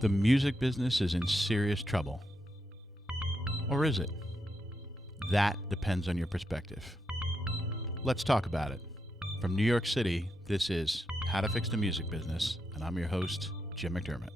The music business is in serious trouble. Or is it? That depends on your perspective. Let's talk about it. From New York City, this is How to Fix the Music Business, and I'm your host, Jim McDermott.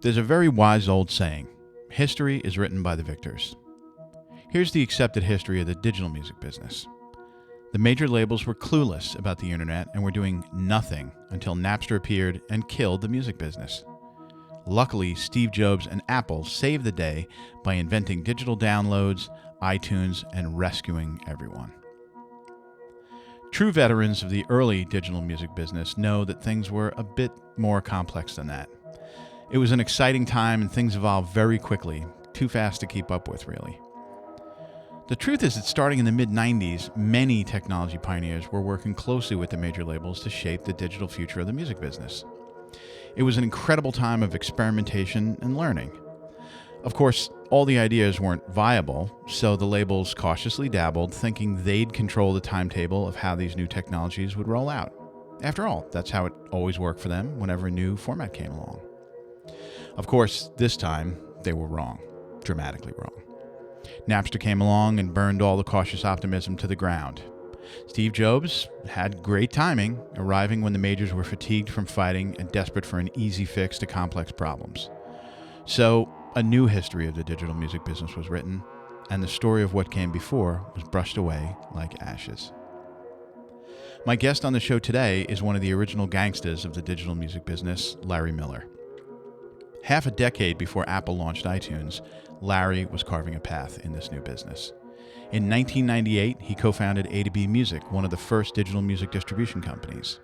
There's a very wise old saying, history is written by the victors. Here's the accepted history of the digital music business. The major labels were clueless about the internet and were doing nothing until Napster appeared and killed the music business. Luckily, Steve Jobs and Apple saved the day by inventing digital downloads, iTunes, and rescuing everyone. True veterans of the early digital music business know that things were a bit more complex than that. It was an exciting time and things evolved very quickly, too fast to keep up with, really. The truth is that starting in the mid-90s, many technology pioneers were working closely with the major labels to shape the digital future of the music business. It was an incredible time of experimentation and learning. Of course, all the ideas weren't viable, so the labels cautiously dabbled, thinking they'd control the timetable of how these new technologies would roll out. After all, that's how it always worked for them whenever a new format came along. Of course, this time, they were wrong, dramatically wrong. Napster came along and burned all the cautious optimism to the ground. Steve Jobs had great timing, arriving when the majors were fatigued from fighting and desperate for an easy fix to complex problems. So, a new history of the digital music business was written, and the story of what came before was brushed away like ashes. My guest on the show today is one of the original gangstas of the digital music business, Larry Miller. Half a decade before Apple launched iTunes, Larry was carving a path in this new business. In 1998, he co-founded A2B Music, one of the first digital music distribution companies.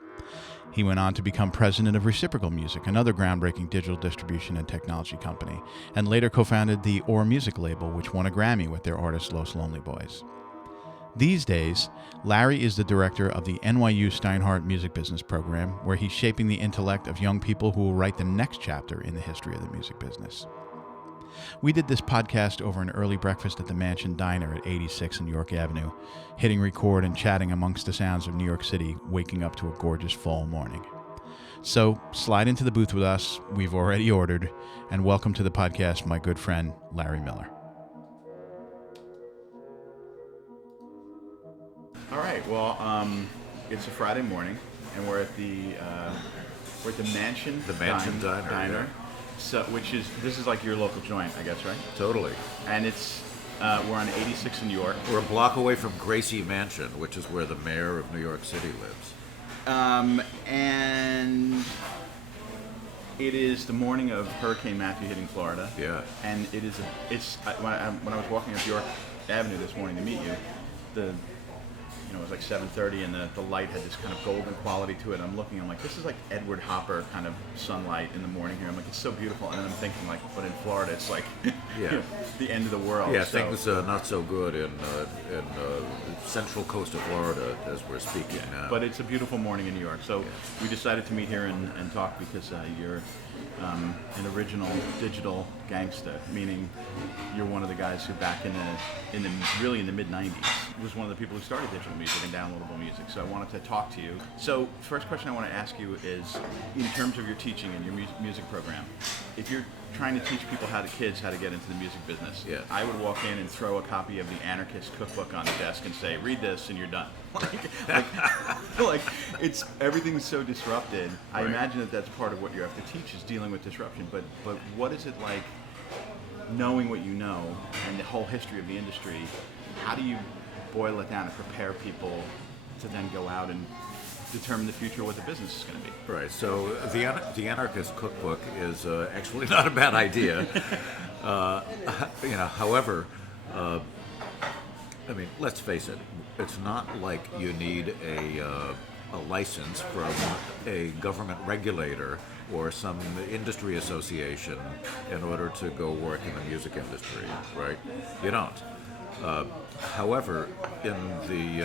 He went on to become President of Reciprocal Music, another groundbreaking digital distribution and technology company, and later co-founded the Or Music label, which won a Grammy with their artist Los Lonely Boys. These days, Larry is the director of the NYU Steinhardt music business program, where he's shaping the intellect of young people who will write the next chapter in the history of the music business. We did this podcast over an early breakfast at the Mansion Diner at 86 and York Avenue, hitting record and chatting amongst the sounds of New York City, waking up to a gorgeous fall morning. So slide into the booth with us, we've already ordered, and welcome to the podcast, my good friend, Larry Miller. All right. Well, it's a Friday morning, and we're at the Mansion. The Mansion Diner. Yeah. So, this is like your local joint, I guess, right? Totally. And it's we're on 86 in York. We're a block away from Gracie Mansion, which is where the mayor of New York City lives. And it is the morning of Hurricane Matthew hitting Florida. Yeah. And when I was walking up York Avenue this morning to meet you, it was like 7:30 and the light had this kind of golden quality to it. I'm like, this is like Edward Hopper kind of sunlight in the morning here. I'm like, it's so beautiful. And then I'm thinking like, but in Florida, it's like the end of the world. Yeah, things not so good in central coast of Florida as we're speaking now. But it's a beautiful morning in New York. So we decided to meet here and talk because you're an original digital gangsta, meaning you're one of the guys who back in the mid-90s was one of the people who started digital music and downloadable music. So I wanted to talk to you. So first question I want to ask you is, in terms of your teaching and your music program, if you're trying to teach people how to get into the music business, I would walk in and throw a copy of the Anarchist Cookbook on the desk and say, read this and you're done. like it's everything's so disrupted. Right. I imagine that's part of what you have to teach is dealing with disruption. But what is it like knowing what you know and the whole history of the industry? How do you boil it down and prepare people to then go out and determine the future of what the business is going to be? Right. So the Anarchist Cookbook is actually not a bad idea. However, I mean, let's face it. It's not like you need a license from a government regulator or some industry association in order to go work in the music industry, right? You don't. However, in the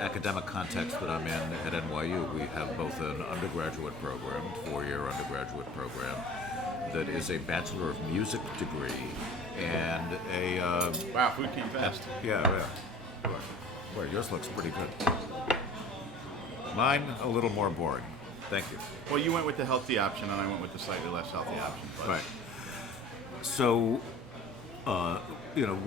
academic context that I'm in at NYU, we have both an undergraduate program, 4-year undergraduate program, that is a Bachelor of Music degree, and a Wow, food came fast. yeah. Boy, yours looks pretty good. Mine a little more boring. Thank you. Well, you went with the healthy option, and I went with the slightly less healthy option. But. Right. So, you know,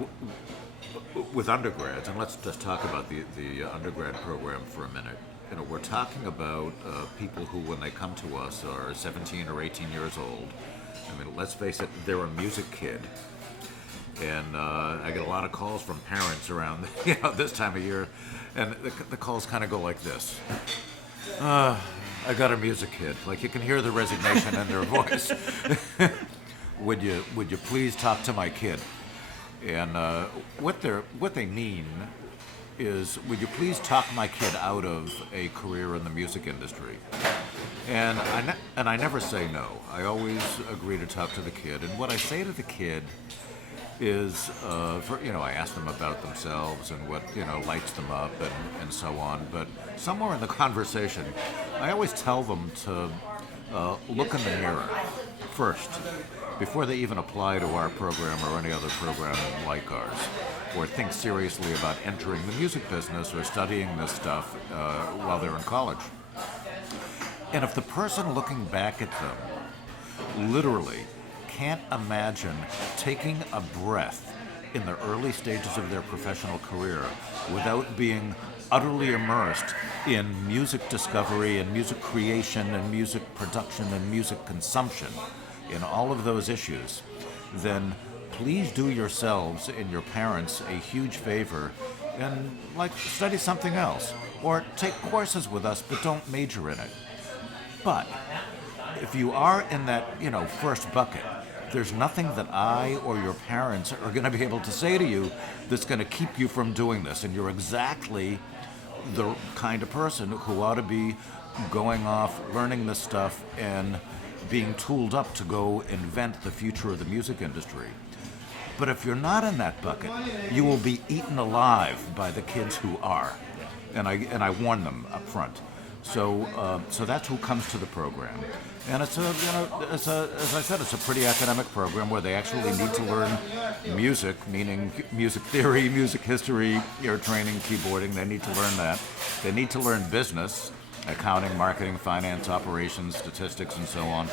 with undergrads, and let's just talk about the undergrad program for a minute. You know, we're talking about people who, when they come to us, are 17 or 18 years old. I mean, let's face it, they're a music kid. And I get a lot of calls from parents around, this time of year, and the calls kind of go like this. I got a music kid. Like, you can hear the resignation in their voice. Would you please talk to my kid? And what they mean is, would you please talk my kid out of a career in the music industry? And I never say no. I always agree to talk to the kid. And what I say to the kid is, I ask them about themselves and what, lights them up and so on. But somewhere in the conversation, I always tell them to look in the mirror first, before they even apply to our program or any other program like ours, or think seriously about entering the music business or studying this stuff while they're in college. And if the person looking back at them literally can't imagine taking a breath in the early stages of their professional career without being utterly immersed in music discovery and music creation and music production and music consumption, in all of those issues, then please do yourselves and your parents a huge favor and study something else, or take courses with us but don't major in it. But if you are in that first bucket, there's nothing that I or your parents are going to be able to say to you that's going to keep you from doing this, and you're exactly the kind of person who ought to be going off, learning this stuff, and being tooled up to go invent the future of the music industry. But if you're not in that bucket, you will be eaten alive by the kids who are, and I warn them up front. So that's who comes to the program, and it's as I said, it's a pretty academic program where they actually need to learn music, meaning music theory, music history, ear training, keyboarding. They need to learn that. They need to learn business, accounting, marketing, finance, operations, statistics, and so on.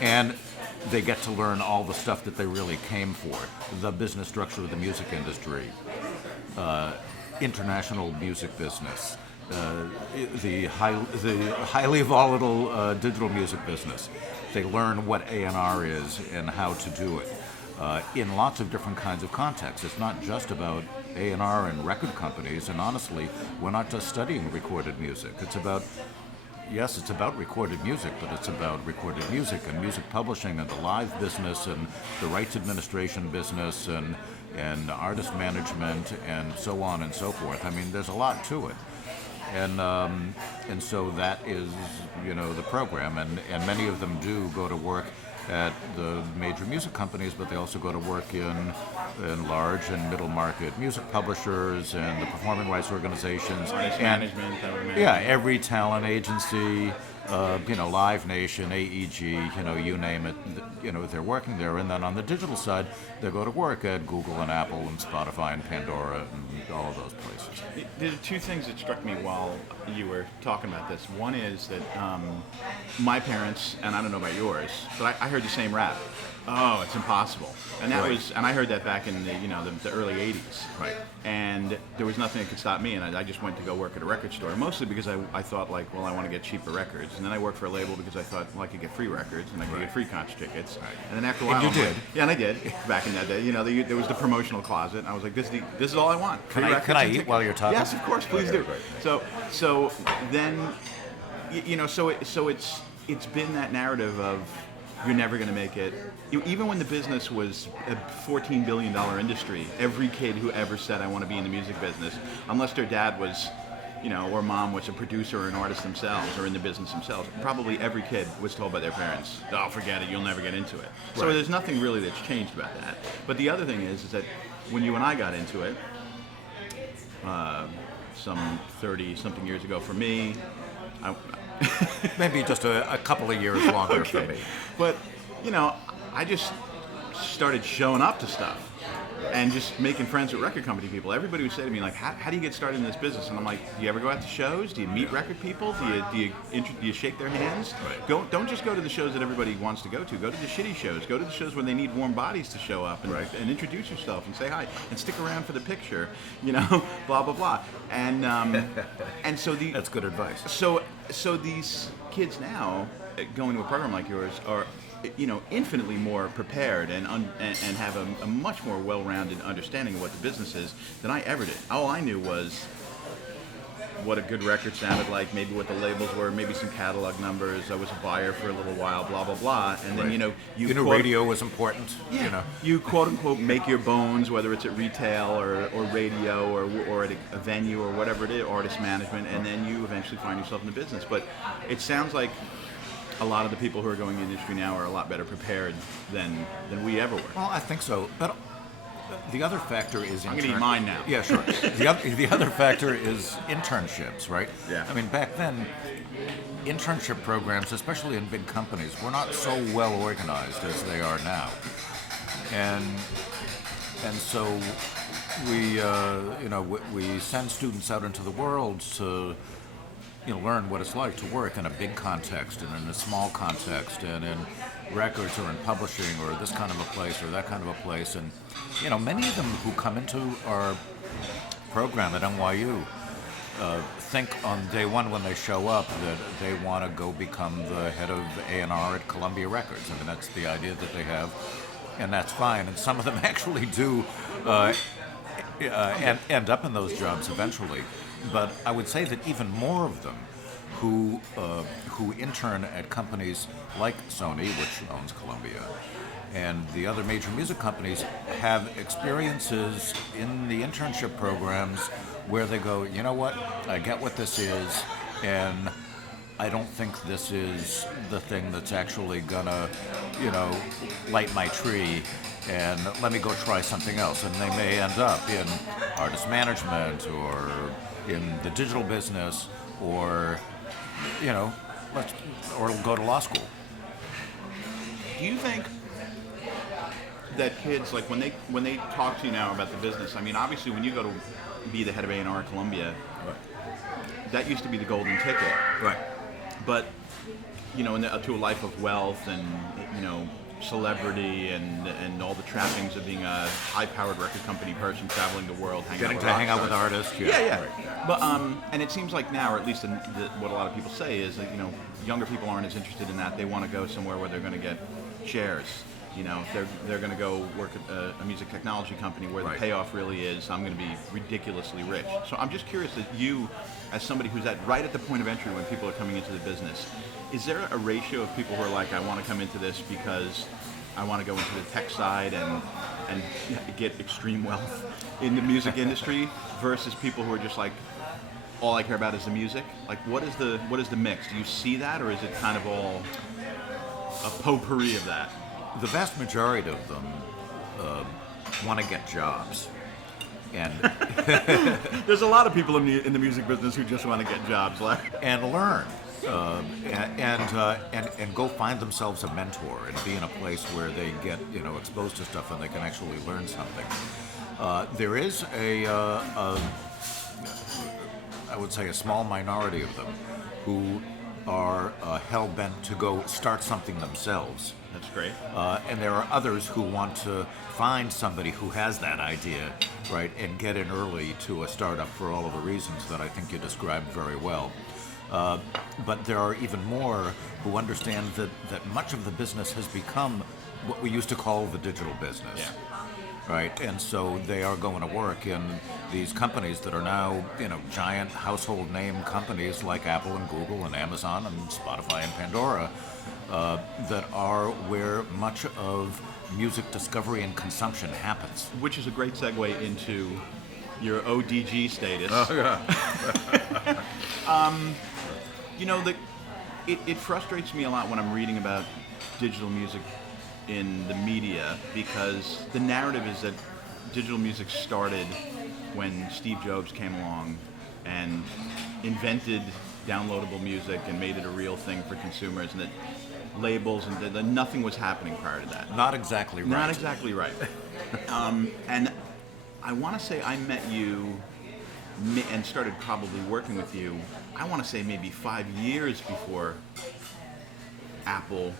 And they get to learn all the stuff that they really came for: the business structure of the music industry, international music business, the highly volatile digital music business. They learn what A&R is and how to do it in lots of different kinds of contexts. It's not just about A&R and record companies, and honestly, we're not just studying recorded music. It's about recorded music, but it's about recorded music and music publishing and the live business and the rights administration business and artist management and so on and so forth. I mean, there's a lot to it. And so that is, the program, and many of them do go to work at the major music companies, but they also go to work in large and middle market music publishers and the performing rights organizations, artist management. Every talent agency, Live Nation, AEG, you name it, they're working there. And then on the digital side, they go to work at Google and Apple and Spotify and Pandora and all of those places. There are two things that struck me while you were talking about this. One is that my parents, and I don't know about yours, but I heard the same rap. Oh, it's impossible. And that was, and I heard that back in the early 80s. Right. And there was nothing that could stop me, and I just went to go work at a record store, mostly because I thought, I want to get cheaper records. And then I worked for a label because I thought, I could get free records, and I could get free concert tickets. Right. And then after a while... And you did. Yeah, and I did, back in that day. There was the promotional closet, and I was like, this is all I want. Can I eat while you're talking? Yes, of course, please do. Great. So then, it's been that narrative of, you're never going to make it. Even when the business was a $14 billion industry, every kid who ever said, I want to be in the music business, unless their dad was, or mom was a producer or an artist themselves or in the business themselves, probably every kid was told by their parents, oh, forget it, you'll never get into it. So there's nothing really that's changed about that. But the other thing is that when you and I got into it, some 30-something years ago for me, Maybe just a couple of years longer for okay. me. But, I just started showing up to stuff and just making friends with record company people. Everybody would say to me, like, how do you get started in this business? And I'm like, do you ever go out to shows? Do you meet record people? Do you shake their hands? Right. Don't just go to the shows that everybody wants to go to. Go to the shitty shows. Go to the shows when they need warm bodies to show up and introduce yourself and say hi and stick around for the picture, blah, blah, blah. And and so That's good advice. So these kids now going to a program like yours are infinitely more prepared and have a much more well-rounded understanding of what the business is than I ever did. All I knew was what a good record sounded like, maybe what the labels were, maybe some catalog numbers. I was a buyer for a little while, blah blah blah, and then you radio was important. Yeah, you quote unquote make your bones, whether it's at retail or radio or at a venue or whatever it is, artist management, and then you eventually find yourself in the business. But it sounds like a lot of the people who are going in the industry now are a lot better prepared than we ever were. Well, I think so. But the other factor is I'm going to eat mine now. Yeah, sure. The other factor is internships, right? Yeah. I mean, back then, internship programs, especially in big companies, were not so well organized as they are now. And so we send students out into the world to learn what it's like to work in a big context and in a small context and in records or in publishing or this kind of a place or that kind of a place. And, many of them who come into our program at NYU think on day one when they show up that they want to go become the head of A&R at Columbia Records. I mean, that's the idea that they have, and that's fine. And some of them actually do end up in those jobs eventually. But I would say that even more of them who intern at companies like Sony, which owns Columbia, and the other major music companies have experiences in the internship programs where they go, you know what, I get what this is, and I don't think this is the thing that's actually gonna, light my tree, and let me go try something else. And they may end up in artist management or in the digital business, or or go to law school. Do you think that kids, like when they talk to you now about the business, I mean, obviously when you go to be the head of A&R at Columbia, that used to be the golden ticket. Right. But to a life of wealth and celebrity and all the trappings of being a high-powered record company person traveling the world, hang out with artists. Yeah. Right. But and it seems like now, or at least what a lot of people say is that younger people aren't as interested in that. They want to go somewhere where they're going to get shares. They're going to go work at a music technology company where the payoff really is I'm going to be ridiculously rich. So I'm just curious that you, as somebody who's right at the point of entry when people are coming into the business, is there a ratio of people who are like, I want to come into this because I want to go into the tech side and get extreme wealth in the music industry, versus people who are just like, all I care about is the music? Like, what is the mix? Do you see that, or is it kind of all a potpourri of that? The vast majority of them want to get jobs, and there's a lot of people in the music business who just want to get jobs, and learn, and go find themselves a mentor and be in a place where they get exposed to stuff and they can actually learn something. There is I would say a small minority of them who are hell-bent to go start something themselves. That's great. And there are others who want to find somebody who has that idea, right, and get in early to a startup for all of the reasons that I think you described very well. But there are even more who understand that much of the business has become what we used to call the digital business. Yeah. Right, and so they are going to work in these companies that are now, giant household name companies like Apple and Google and Amazon and Spotify and Pandora, that are where much of music discovery and consumption happens. Which is a great segue into your ODG status. Oh, yeah. It frustrates me a lot when I'm reading about digital music in the media, because the narrative is that digital music started when Steve Jobs came along and invented downloadable music and made it a real thing for consumers, and that labels and that nothing was happening prior to that. Not exactly right. Not exactly right. And I want to say I met you and started probably working with you, I want to say maybe 5 years before Apple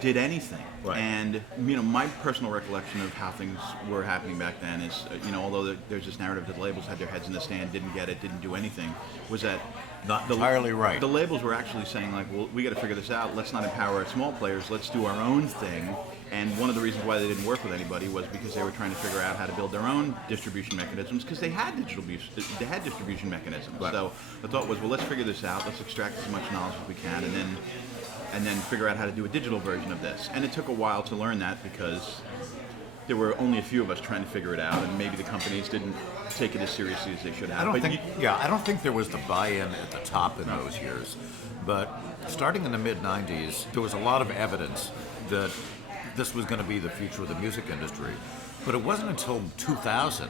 did anything. Right. And my personal recollection of how things were happening back then is, although there's this narrative that the labels had their heads in the sand, didn't get it, didn't do anything, was that not entirely right. The labels were actually saying, like, well, we got to figure this out. Let's not empower our small players. Let's do our own thing. And one of the reasons why they didn't work with anybody was because they were trying to figure out how to build their own distribution mechanisms, because they had distribution mechanisms. Right. So the thought was, well, let's figure this out. Let's extract as much knowledge as we can, and then figure out how to do a digital version of this. And it took a while to learn that because there were only a few of us trying to figure it out, and maybe the companies didn't take it as seriously as they should have. I don't think there was the buy-in at the top in those years. But starting in the mid-'90s, there was a lot of evidence that this was going to be the future of the music industry. But it wasn't until 2000,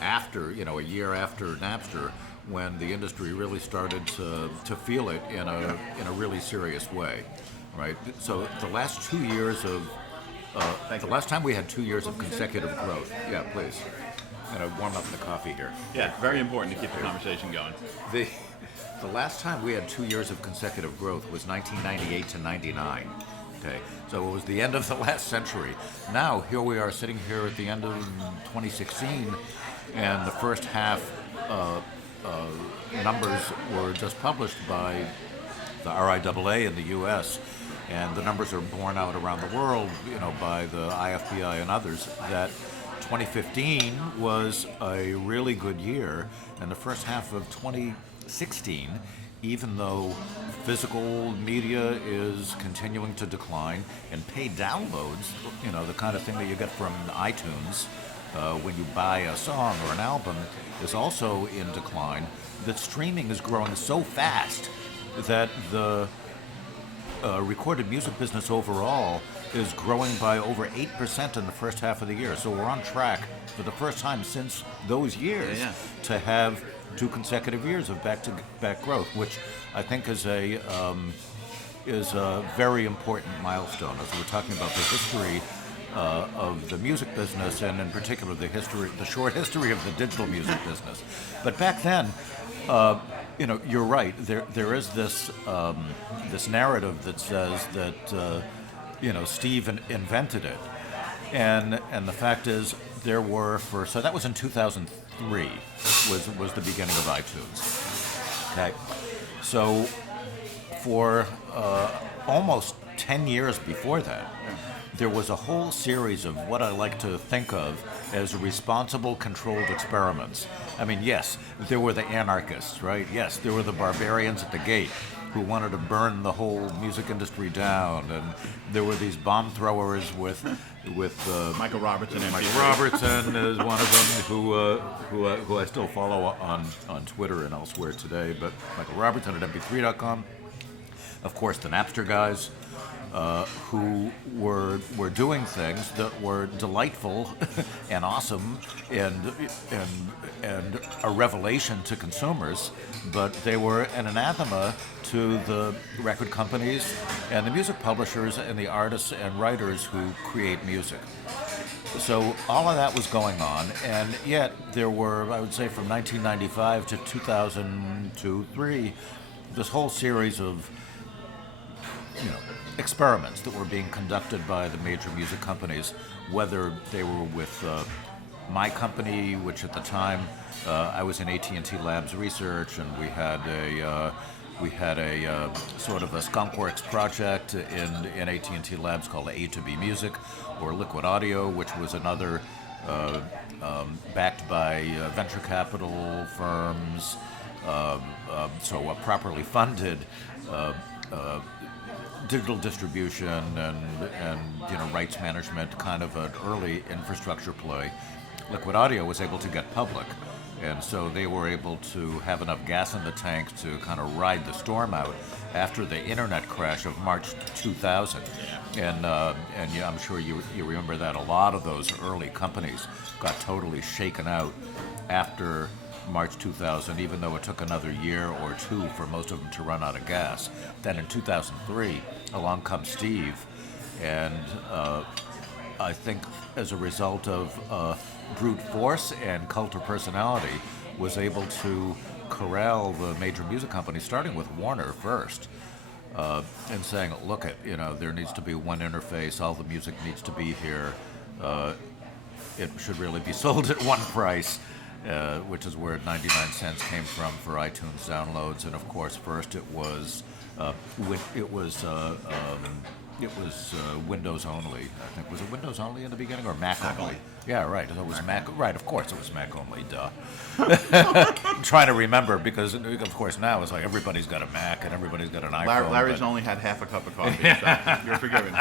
after, a year after Napster, when the industry really started to feel it in a really serious way, right? So the last 2 years of the last time we had 2 years of consecutive growth. Yeah, please. Warm up the coffee here. Yeah, very important to keep the conversation going. The last time we had 2 years of consecutive growth was 1998 to 99. Okay, so it was the end of the last century. Now here we are sitting here at the end of 2016, and the first half numbers were just published by the RIAA in the U.S., and the numbers are borne out around the world, by the IFPI and others, that 2015 was a really good year, and the first half of 2016, even though physical media is continuing to decline, and paid downloads, the kind of thing that you get from iTunes when you buy a song or an album, is also in decline, that streaming is growing so fast that the recorded music business overall is growing by over 8% in the first half of the year. So we're on track for the first time since those years to have 2 consecutive years of back-to-back growth, which I think is a very important milestone as we're talking about the history of the music business, and in particular the short history of the digital music business. But back then, you're right. There is this narrative that says that Steve invented it, and the fact is there were so that was in 2003 was the beginning of iTunes. Okay, so for almost 10 years before that, there was a whole series of what I like to think of as responsible, controlled experiments. I mean, yes, there were the anarchists, right? Yes, there were the barbarians at the gate who wanted to burn the whole music industry down, and there were these bomb throwers with Michael Robertson. Michael Robertson is one of them who I still follow on Twitter and elsewhere today. But Michael Robertson at MP3.com, of course, the Napster guys. Who were doing things that were delightful and awesome and a revelation to consumers, but they were an anathema to the record companies and the music publishers and the artists and writers who create music. So all of that was going on, and yet there were, I would say, from 1995 to 2002-3, this whole series of experiments that were being conducted by the major music companies, whether they were with my company, which at the time I was in AT&T Labs Research, and we had a sort of a skunkworks project in AT&T Labs called A to B Music, or Liquid Audio, which was another backed by venture capital firms, so a properly funded digital distribution and rights management, kind of an early infrastructure play. Liquid Audio was able to get public, And so they were able to have enough gas in the tank to kind of ride the storm out after the internet crash of March 2000. And yeah, I'm sure you remember that a lot of those early companies got totally shaken out after March 2000, even though it took another year or two for most of them to run out of gas. Then in 2003, along comes Steve, and I think as a result of brute force and cult of personality, was able to corral the major music companies, starting with Warner first, and saying, look, there needs to be one interface, all the music needs to be here, it should really be sold at one price, which is where 99 cents came from for iTunes downloads. And of course, first it was Windows only. I think, was it Windows only in the beginning, or Mac only? Yeah, right. It was Mac. Right, of course it was Mac only. Duh. I'm trying to remember, because of course now it's like everybody's got a Mac and everybody's got an iPhone. Larry's only had half a cup of coffee. So you're forgiven.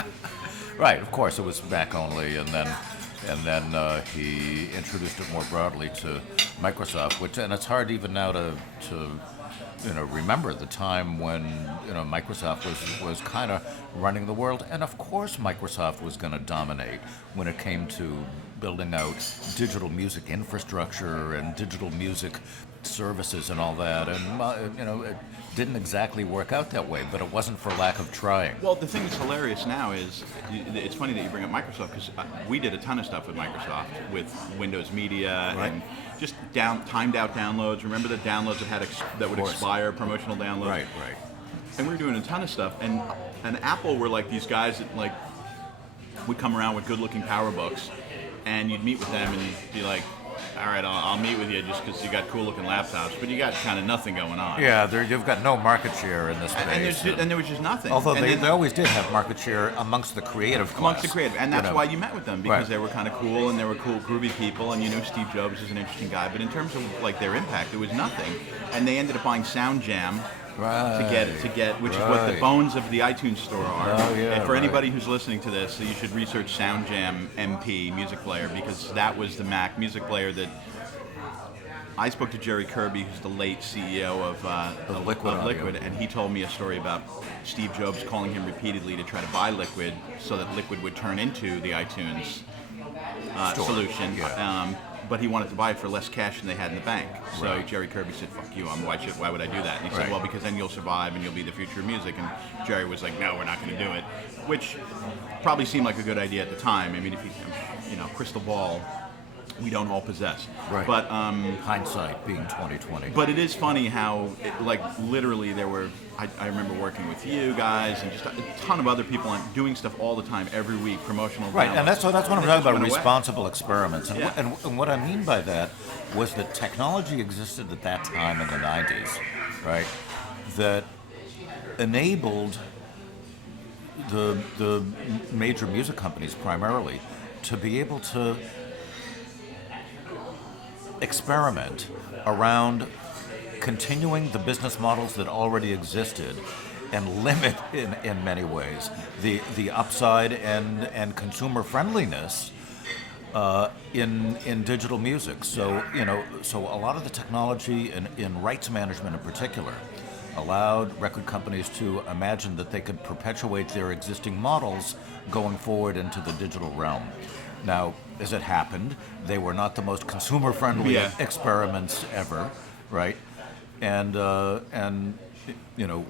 Right, of course it was Mac only, and then he introduced it more broadly to Microsoft, and it's hard even now to remember the time when Microsoft was kind of running the world, and of course Microsoft was going to dominate when it came to building out digital music infrastructure and digital music services and all that, and it didn't exactly work out that way, but it wasn't for lack of trying. Well, the thing that's hilarious now is, it's funny that you bring up Microsoft, because we did a ton of stuff with Microsoft, with Windows Media, right, and just timed out downloads. Remember the downloads that would expire, promotional downloads? Right. And we were doing a ton of stuff, and Apple were like these guys that would come around with good-looking PowerBooks, and you'd meet with them and you'd be like, all right, I'll meet with you just because you got cool-looking laptops, but you got kind of nothing going on. Yeah, you've got no market share in this space. And there was just nothing. Although they always did have market share amongst the creative class. Amongst the creative, and that's why you met with them, because they were kind of cool, and they were cool, groovy people, and Steve Jobs is an interesting guy, but in terms of their impact, it was nothing. And they ended up buying Sound Jam. Right. To get, which is what the bones of the iTunes store are. Oh, yeah, and for anybody who's listening to this, you should research Sound Jam MP music player, because that was the Mac music player that I spoke to Jerry Kirby, who's the late CEO of Liquid, and he told me a story about Steve Jobs calling him repeatedly to try to buy Liquid, so that Liquid would turn into the iTunes solution. Yeah. But he wanted to buy it for less cash than they had in the bank. So Jerry Kirby said, "Fuck you! Why would I do that?" And he said, "Well, because then you'll survive and you'll be the future of music." And Jerry was like, "No, we're not going to do it," which probably seemed like a good idea at the time. I mean, if you crystal ball, we don't all possess. Right. But hindsight being 20/20. But it is funny how, literally, there were. I remember working with you guys and just a ton of other people and doing stuff all the time, every week, promotional. Right, and that's what I'm talking about, responsible experiments. And, yeah. and what I mean by that was that technology existed at that time in the 90s, right, that enabled the major music companies primarily to be able to experiment around continuing the business models that already existed and limit in many ways the upside and consumer friendliness in digital music. So so a lot of the technology in rights management in particular allowed record companies to imagine that they could perpetuate their existing models going forward into the digital realm. Now, as it happened, they were not the most consumer-friendly experiments ever, right? And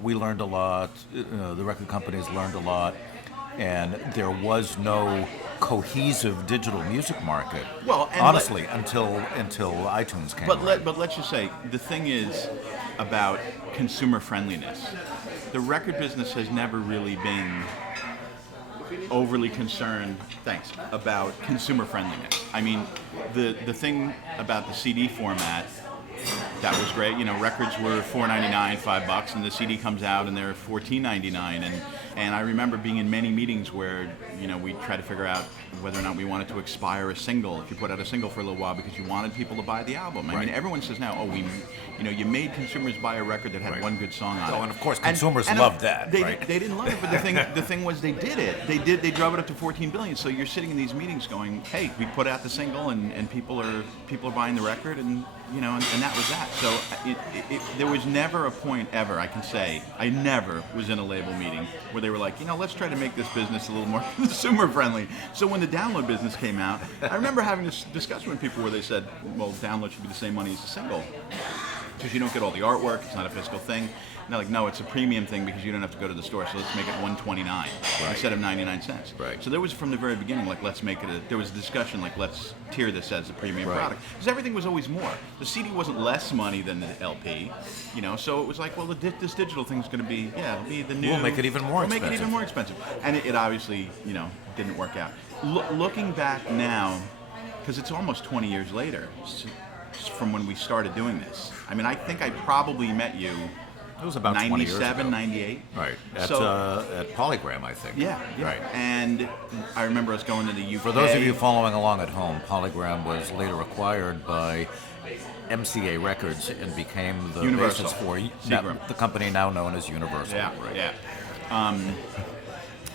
we learned a lot. The record companies learned a lot, and there was no cohesive digital music market. Well, honestly, until iTunes came. But let's just say the thing is about consumer friendliness. The record business has never really been overly concerned about consumer friendliness. I mean, the thing about the CD format that was great. Records were $4.99, $5, and the CD comes out and they're $14.99, And I remember being in many meetings where, we tried to figure out whether or not we wanted to expire a single, if you put out a single for a little while, because you wanted people to buy the album. I mean, everyone says now, you made consumers buy a record that had one good song on it. Oh, and of course, consumers loved that. They didn't love it, but the thing was they did it. They drove it up to 14 billion. So you're sitting in these meetings going, hey, we put out the single, and people are buying the record, and that was that. So there was never a point ever, I can say, I never was in a label meeting where they were like, let's try to make this business a little more consumer friendly. So when the download business came out, I remember having this discussion with people where they said, well, download should be the same money as a single, because you don't get all the artwork, it's not a physical thing. And they're like, no, it's a premium thing because you don't have to go to the store, so let's make it $129 instead of 99 cents. Right. So there was, from the very beginning, like, let's make it there was a discussion, like, let's tier this as a premium product. Because everything was always more. The CD wasn't less money than the LP, so it was like, well, this digital thing's going to be, it'll be the new... We'll make it even more expensive. Make it even more expensive. And it obviously, didn't work out. Looking back now, because it's almost 20 years later from when we started doing this. I mean, I think I probably met you... It was about 20 years ago. 97, 98. Right. At Polygram, I think. Yeah. Right. And I remember us going to the UK. For those of you following along at home, Polygram was later acquired by MCA Records and became the Universal. basis for the company now known as Universal. Yeah. Right. Yeah.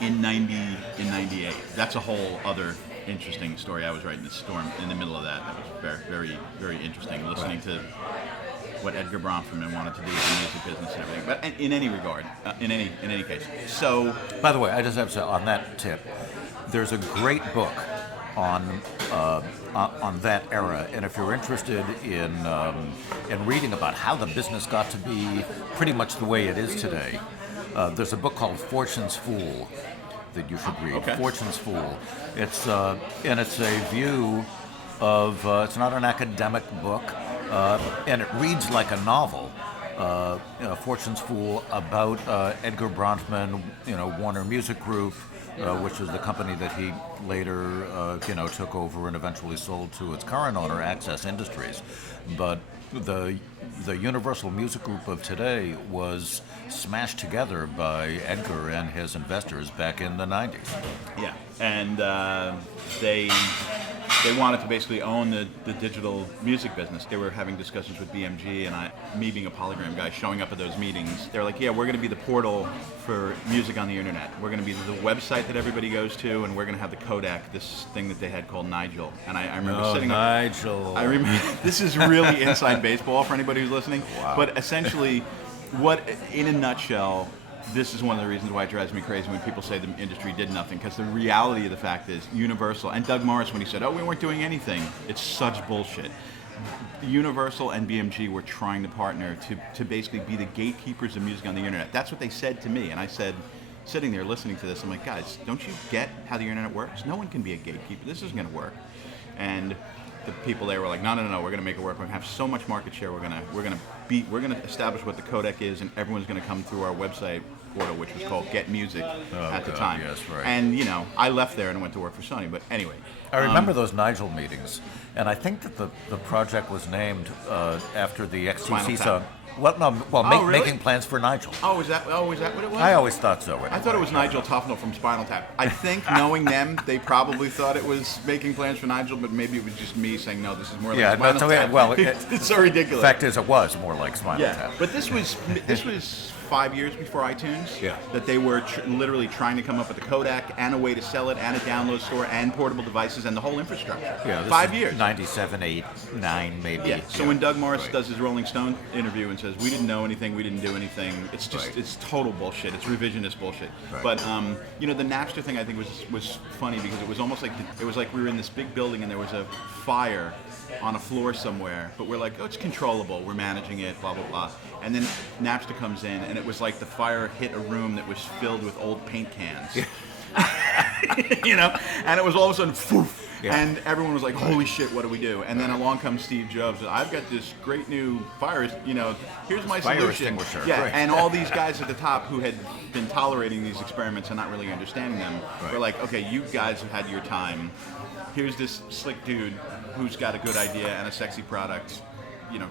In 98. That's a whole other interesting story. I was right in the storm in the middle of that. That was very, very, very interesting. Listening to what Edgar Bronfman wanted to do with the music business and everything. But in any regard, in any case. So, by the way, I just have to say on that tip, there's a great book on that era, and if you're interested in reading about how the business got to be pretty much the way it is today, there's a book called Fortune's Fool that you should read. Okay. Fortune's Fool. It's and it's a view of it's not an academic book. And it reads like a novel. Fortune's Fool about Edgar Bronfman, Warner Music Group, which is the company that he later, took over and eventually sold to its current owner, Access Industries. But the Universal Music Group of today was smashed together by Edgar and his investors back in the 90s. Yeah, and they wanted to basically own the digital music business. They were having discussions with BMG, and me being a Polygram guy, showing up at those meetings, they're like, yeah, we're going to be the portal for music on the internet. We're going to be the website that everybody goes to, and we're going to have the Kodak, this thing that they had called Nigel. And I remember sitting up... Nigel. I remember, this is really inside baseball for anybody who's listening. Wow. But essentially, in a nutshell, this is one of the reasons why it drives me crazy when people say the industry did nothing, because the reality of the fact is Universal, and Doug Morris, when he said, we weren't doing anything, it's such bullshit. Universal and BMG were trying to partner to basically be the gatekeepers of music on the internet. That's what they said to me, and I said, sitting there listening to this, I'm like, guys, don't you get how the internet works? No one can be a gatekeeper. This isn't going to work. And the people there were like, no, we're going to make it work. We're going to have so much market share. We're going to establish what the codec is, and everyone's going to come through our website portal, which was called Get Music at the time. Yes, right. And I left there and went to work for Sony. But anyway, I remember those Nigel meetings, and I think that the project was named after the XTC song. Really? Making Plans for Nigel. Is that what it was? I always thought so. I thought it was Nigel Tufnell from Spinal Tap. I think, knowing them, they probably thought it was Making Plans for Nigel, but maybe it was just me saying, no, this is more like Spinal Tap. Well, it's so ridiculous. The fact is, it was more like Spinal Tap. But this was 5 years before iTunes. Yeah. That they were literally trying to come up with a Kodak and a way to sell it and a download store and portable devices and the whole infrastructure. Yeah. 5 years. 97, 8, 9, maybe. Yeah. So when Doug Morris does his Rolling Stone interview and says, we didn't know anything, we didn't do anything, it's just, it's total bullshit. It's revisionist bullshit. Right. But, the Napster thing I think was funny because it was almost like, we were in this big building and there was a fire on a floor somewhere, but we're like, it's controllable, we're managing it, blah, blah, blah. And then Napster comes in, and it was like the fire hit a room that was filled with old paint cans. And it was all of a sudden, poof, and everyone was like, holy shit, what do we do? And then along comes Steve Jobs, I've got this great new fire, here's my fire solution. Extinguisher. Yeah, Right. and all these guys at the top who had been tolerating these experiments and not really understanding them were like, okay, you guys have had your time. Here's this slick dude who's got a good idea and a sexy product.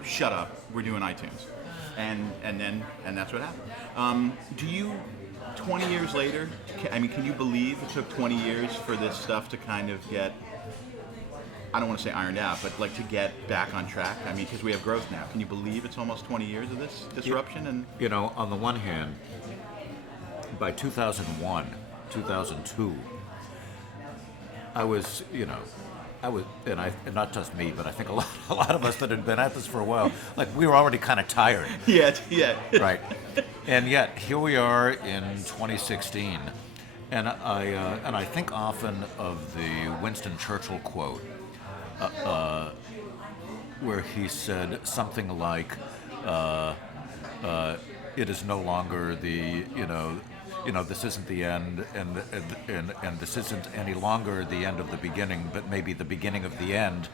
Shut up. We're doing iTunes, and that's what happened. 20 years later, can you believe it took 20 years for this stuff to kind of get, I don't want to say ironed out, but like to get back on track? I mean, because we have growth now. Can you believe it's almost 20 years of this disruption? And You know, on the one hand, by 2001, 2002, I was, and not just me, but I think a lot of us that had been at this for a while, like we were already kind of tired. yeah. Right. And yet here we are in 2016, and I think often of the Winston Churchill quote, where he said something like, "It is no longer the this isn't the end, and this isn't any longer the end of the beginning, but maybe the beginning of the end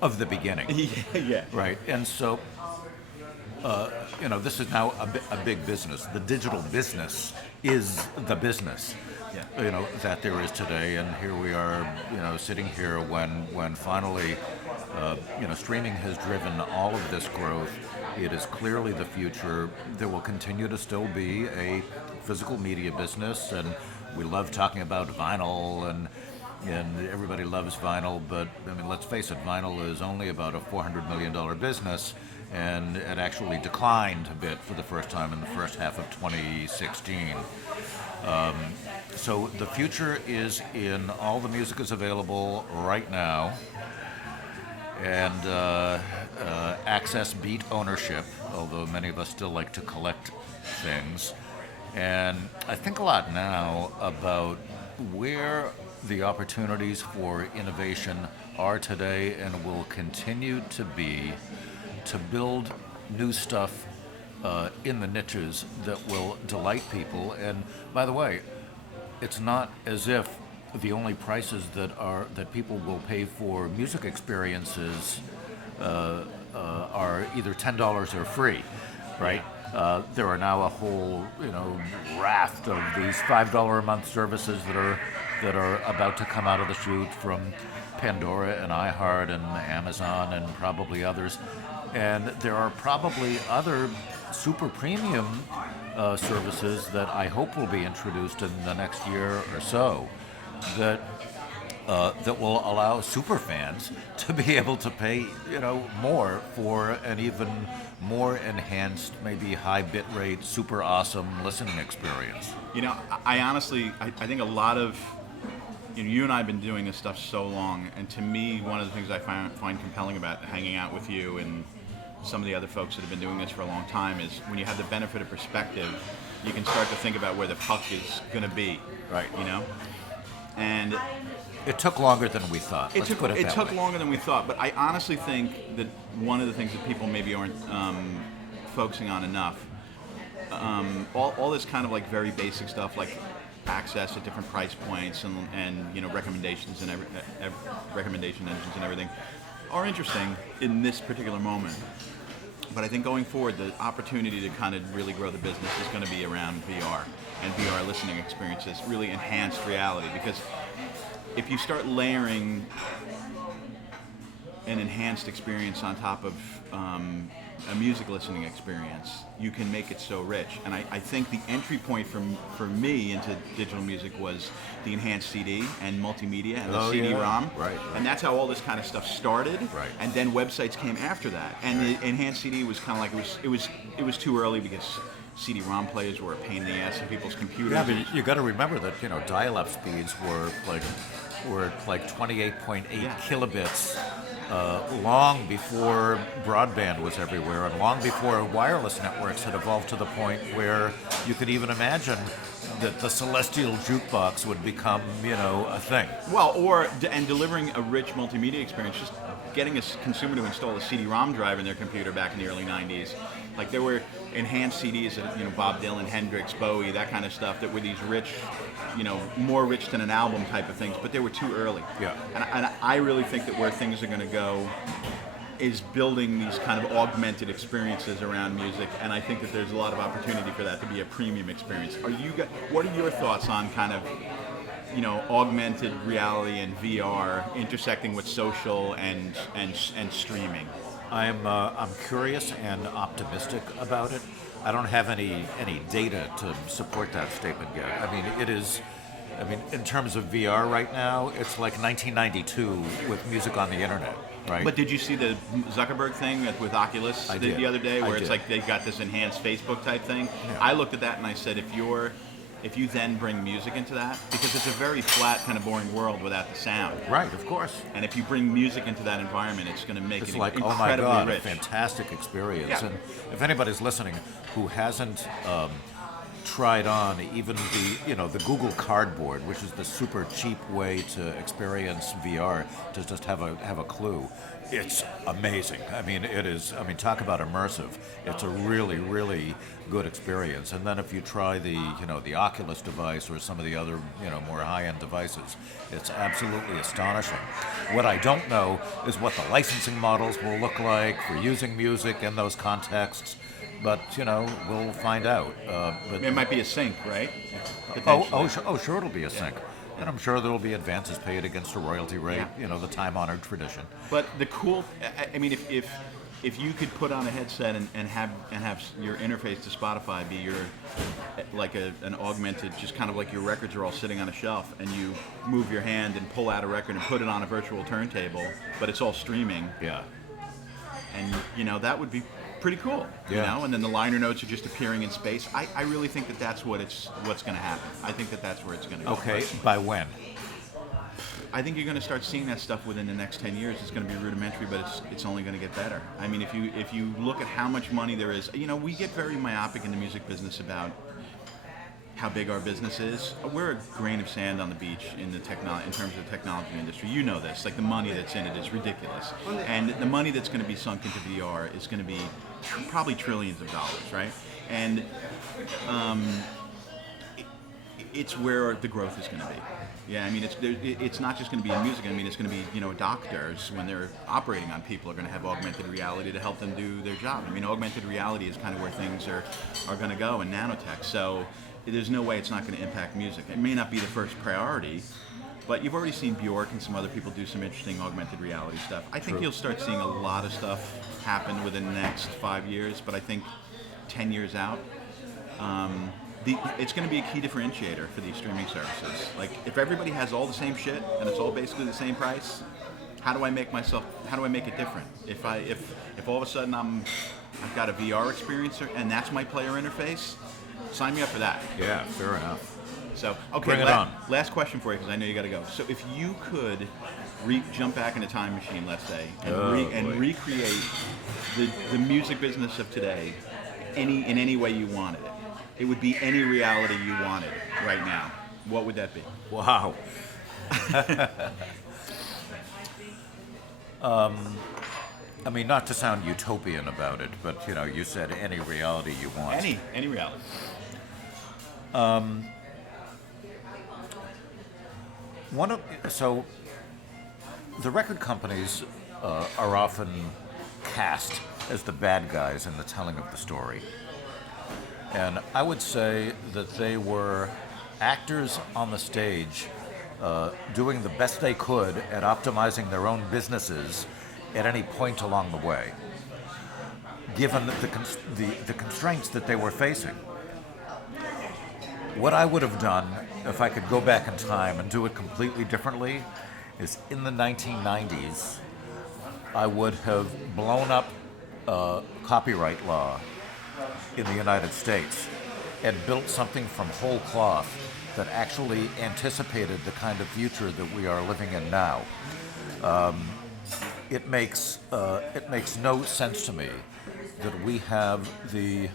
of the beginning." Yeah. Right. And so, this is now a big business. The digital business is the business, that there is today. And here we are, sitting here when finally, streaming has driven all of this growth. It is clearly the future. There will continue to still be a physical media business, and we love talking about vinyl, and everybody loves vinyl, but I mean, let's face it, vinyl is only about a $400 million business, and it actually declined a bit for the first time in the first half of 2016. So the future is in all the music is available right now, and access beat ownership, although many of us still like to collect things. And I think a lot now about where the opportunities for innovation are today and will continue to be to build new stuff in the niches that will delight people. And by the way, it's not as if the only prices that people will pay for music experiences are either $10 or free, right? There are now a whole, raft of these $5 a month services that are about to come out of the chute from Pandora and iHeart and Amazon and probably others. And there are probably other super premium services that I hope will be introduced in the next year or so that will allow super fans to be able to pay, more for an even more enhanced, maybe high bit rate, super awesome listening experience. I honestly, I think a lot of, you and I have been doing this stuff so long, and to me, one of the things I find compelling about hanging out with you and some of the other folks that have been doing this for a long time is when you have the benefit of perspective, you can start to think about where the puck is going to be. Right. And it took longer than we thought. It took longer than we thought, but I honestly think that one of the things that people maybe aren't focusing on enough, all this kind of like very basic stuff like access at different price points and recommendations and recommendation engines and everything are interesting in this particular moment. But I think going forward, the opportunity to kind of really grow the business is going to be around VR and VR listening experiences, really enhanced reality. Because if you start layering an enhanced experience on top of a music listening experience, you can make it so rich. And I think the entry point for me into digital music was the enhanced CD and multimedia and the CD-ROM. Right. And that's how all this kind of stuff started. Right. And then websites came after that. And the enhanced CD was kind of like, it was too early because CD-ROM players were a pain in the ass in people's computers. Yeah, but you got to remember that dial-up speeds were like 28.8 kilobits. Long before broadband was everywhere, and long before wireless networks had evolved to the point where you could even imagine that the celestial jukebox would become, a thing. Well, and delivering a rich multimedia experience, just getting a consumer to install a CD-ROM drive in their computer back in the early 90s. Like there were enhanced CDs that, Bob Dylan, Hendrix, Bowie, that kind of stuff that were these rich, more rich than an album type of things, but they were too early. Yeah. And I really think that where things are going to go is building these kind of augmented experiences around music, and I think that there's a lot of opportunity for that to be a premium experience. What are your thoughts on kind of, augmented reality and VR intersecting with social and streaming? I'm curious and optimistic about it. I don't have any data to support that statement yet. I mean, it is. I mean, in terms of VR right now, it's like 1992 with music on the internet, right? But did you see the Zuckerberg thing with Oculus the other day, where it's like they got this enhanced Facebook type thing? Yeah. I looked at that and I said, if you then bring music into that, because it's a very flat, kind of boring world without the sound. Right, of course. And if you bring music into that environment, it's going to make It's it like, incredibly oh my God, rich. a fantastic experience. Yeah. And if anybody's listening who hasn't tried on even the Google Cardboard, which is the super cheap way to experience VR, to just have a clue, it's amazing. I mean, it is. I mean, talk about immersive. It's a really, really good experience. And then if you try the Oculus device or some of the other more high-end devices, it's absolutely astonishing. What I don't know is what the licensing models will look like for using music in those contexts. But we'll find out. But It might be a sync, right? Sure, it'll be a sync, and I'm sure there'll be advances paid against a royalty rate. The time-honored tradition. But the cool, I mean, if you could put on a headset and have your interface to Spotify be like an augmented, just kind of like your records are all sitting on a shelf, and you move your hand and pull out a record and put it on a virtual turntable, but it's all streaming. Yeah. And that would be pretty cool. Yeah. And then the liner notes are just appearing in space. I really think that's what's going to happen. I think that's where it's going to go. Okay. By when? I think you're going to start seeing that stuff within the next 10 years. It's going to be rudimentary, but it's only going to get better. I mean, if you look at how much money there is, we get very myopic in the music business about how big our business is. We're a grain of sand on the beach in terms of the technology industry. You know this. Like, the money that's in it is ridiculous, and the money that's going to be sunk into VR is going to be probably trillions of dollars, right? And it's where the growth is going to be. Yeah, I mean, it's not just going to be in music. I mean, it's going to be, doctors, when they're operating on people, are going to have augmented reality to help them do their job. I mean, augmented reality is kind of where things are going to go in nanotech. So there's no way it's not going to impact music. It may not be the first priority, but you've already seen Bjork and some other people do some interesting augmented reality stuff. I think you'll start seeing a lot of stuff happen within the next 5 years, but I think 10 years out, it's going to be a key differentiator for these streaming services. Like, if everybody has all the same shit and it's all basically the same price, how do I make it different? If all of a sudden I've got a VR experience and that's my player interface, sign me up for that. Yeah, fair enough. So, okay, Bring it on. Last question for you, because I know you got to go. So, if you could jump back in a time machine, let's say, and recreate the music business of today, in any way you wanted it, it would be any reality you wanted right now. What would that be? Wow. I mean, not to sound utopian about it, but you said any reality you want. Any reality. So the record companies are often cast as the bad guys in the telling of the story. And I would say that they were actors on the stage doing the best they could at optimizing their own businesses at any point along the way, given the constraints that they were facing. What I would have done, if I could go back in time and do it completely differently, is in the 1990s, I would have blown up copyright law in the United States and built something from whole cloth that actually anticipated the kind of future that we are living in now. It makes no sense to me that we have the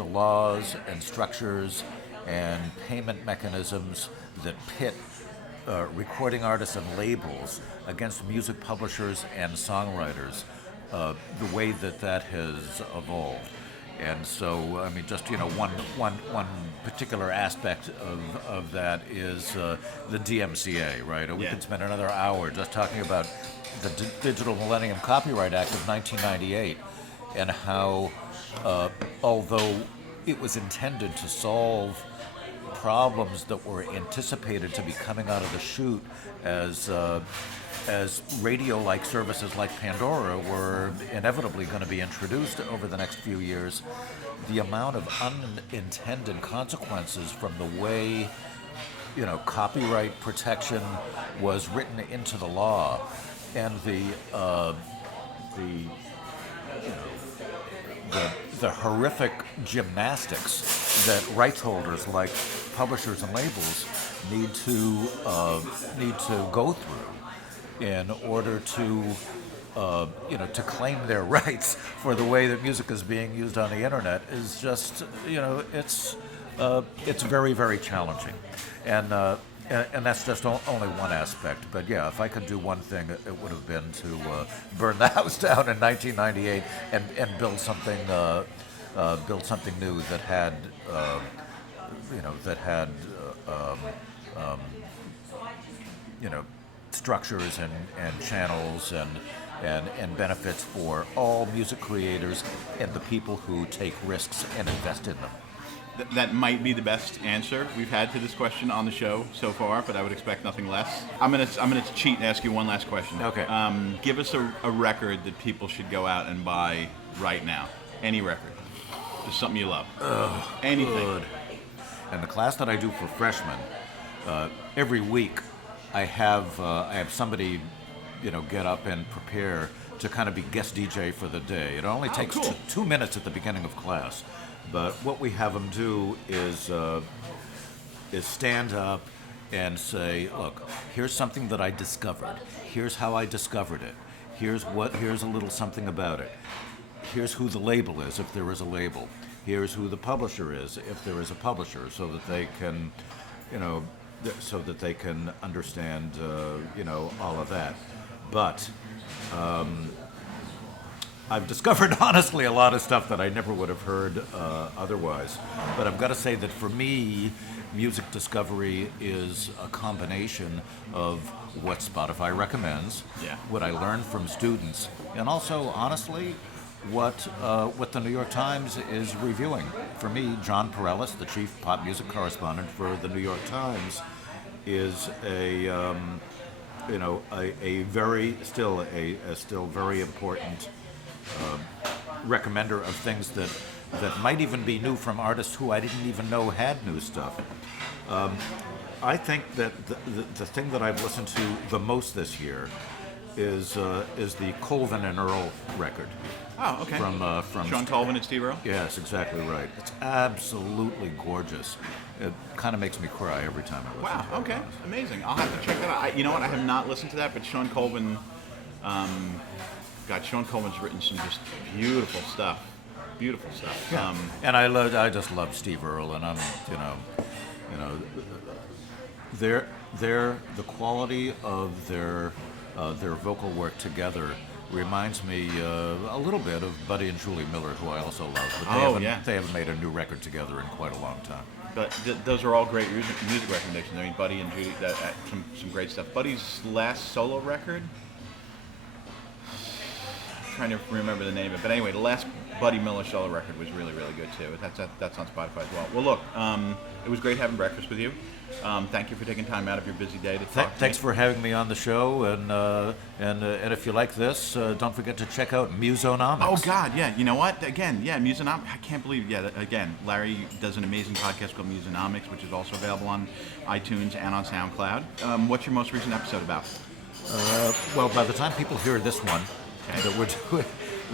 laws and structures and payment mechanisms that pit recording artists and labels against music publishers and songwriters, the way that has evolved. And so, I mean, just one particular aspect of that is the DMCA, right? We could spend another hour just talking about the Digital Millennium Copyright Act of 1998 and how, although it was intended to solve problems that were anticipated to be coming out of the chute as as radio-like services like Pandora were inevitably going to be introduced over the next few years, the amount of unintended consequences from the way, copyright protection was written into the law, and the horrific gymnastics that rights holders like publishers and labels need to go through in order to to claim their rights for the way that music is being used on the internet is just it's very, very challenging, and that's just only one aspect. But yeah, if I could do one thing, it would have been to burn the house down in 1998 and build something new that had structures and channels and benefits for all music creators and the people who take risks and invest in them. That might be the best answer we've had to this question on the show so far, but I would expect nothing less. I'm gonna cheat and ask you one last question. Okay. Give us a record that people should go out and buy right now. Any record. Just something you love. Anything. Good. And the class that I do for freshmen, every week I have somebody, get up and prepare to kind of be guest DJ for the day. It only takes cool. 2 minutes at the beginning of class. But what we have them do is stand up and say, look, here's something that I discovered. Here's how I discovered it. Here's a little something about it. Here's who the label is, if there is a label. Here's who the publisher is, if there is a publisher, so that they can, understand, all of that. But I've discovered, honestly, a lot of stuff that I never would have heard otherwise. But I've got to say that for me, music discovery is a combination of what Spotify recommends, what I learn from students, and also, honestly, what the New York Times is reviewing. For me, John Perellis, the chief pop music correspondent for the New York Times, is a still very important recommender of things that might even be new from artists who I didn't even know had new stuff. I think that the thing that I've listened to the most this year is the Colvin and Earl record. Oh, okay. From Sean Colvin and Steve Earle? Yes, exactly right. It's absolutely gorgeous. It kind of makes me cry every time I listen to it. Wow, okay. Amazing. I'll have to check that out. You know what? I have not listened to that, but Sean Colvin, Sean Colvin's written some just beautiful stuff. Beautiful stuff. Yeah. And I just love Steve Earle, and I'm, the quality of their vocal work together reminds me a little bit of Buddy and Julie Miller, who I also love. But they haven't made a new record together in quite a long time. But those are all great music recommendations. I mean, Buddy and Julie, some great stuff. Buddy's last solo record, I'm trying to remember the name of it, but anyway, the last Buddy Miller solo record was really, really good too. That's on Spotify as well. Well, look, it was great having breakfast with you. Thank you for taking time out of your busy day to talk to me. Thanks for having me on the show, and if you like this, don't forget to check out Musonomics. Oh God, yeah. You know what? Again, yeah, Musonomics. I can't believe. Yeah, again, Larry does an amazing podcast called Musonomics, which is also available on iTunes and on SoundCloud. What's your most recent episode about? Well, by the time people hear this one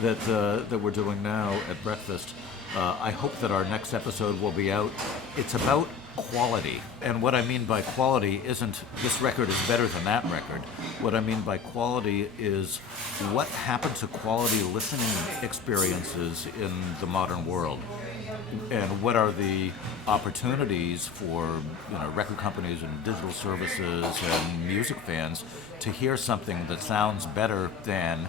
that we're doing now at breakfast, I hope that our next episode will be out. It's about quality. And what I mean by quality isn't this record is better than that record. What I mean by quality is what happened to quality listening experiences in the modern world. And what are the opportunities for record companies and digital services and music fans to hear something that sounds better than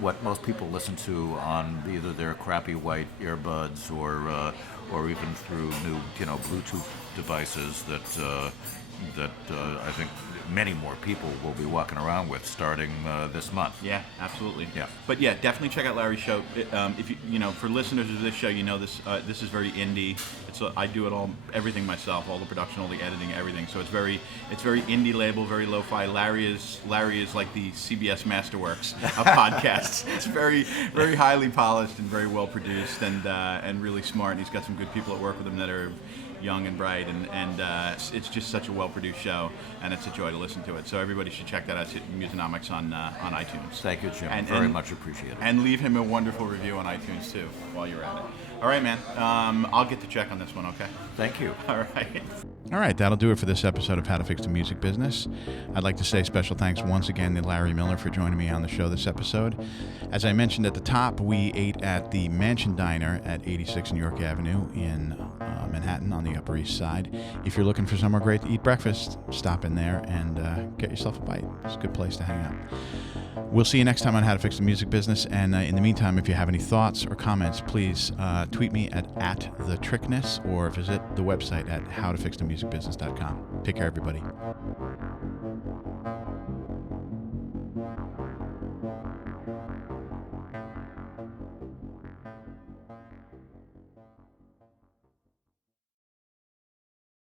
what most people listen to on either their crappy white earbuds or even through new Bluetooth devices that I think many more people will be walking around with starting this month. Yeah, absolutely. Yeah. But yeah, definitely check out Larry's show. If you know, for listeners of this show, you know this is very indie. I do it all, everything myself, all the production, all the editing, everything. So it's very indie label, very lo-fi. Larry is like the CBS Masterworks of podcasts. It's very highly polished and very well produced and really smart. And he's got some good people that work with him that are young and bright, and it's just such a well-produced show, and it's a joy to listen to it. So everybody should check that out, Musonomics on iTunes. Thank you, Jim. Very much appreciated. And leave him a wonderful review on iTunes, too, while you're at it. All right, man. I'll get to check on this one, okay? Thank you. All right. All right, that'll do it for this episode of How to Fix the Music Business. I'd like to say special thanks once again to Larry Miller for joining me on the show this episode. As I mentioned at the top, we ate at the Mansion Diner at 86 New York Avenue in Manhattan on the Upper East Side. If you're looking for somewhere great to eat breakfast, stop in there and get yourself a bite. It's a good place to hang out. We'll see you next time on How to Fix the Music Business. And in the meantime, if you have any thoughts or comments, please tweet me at @thetrickness or visit the website at howtofixthemusicbusiness.com. Take care, everybody.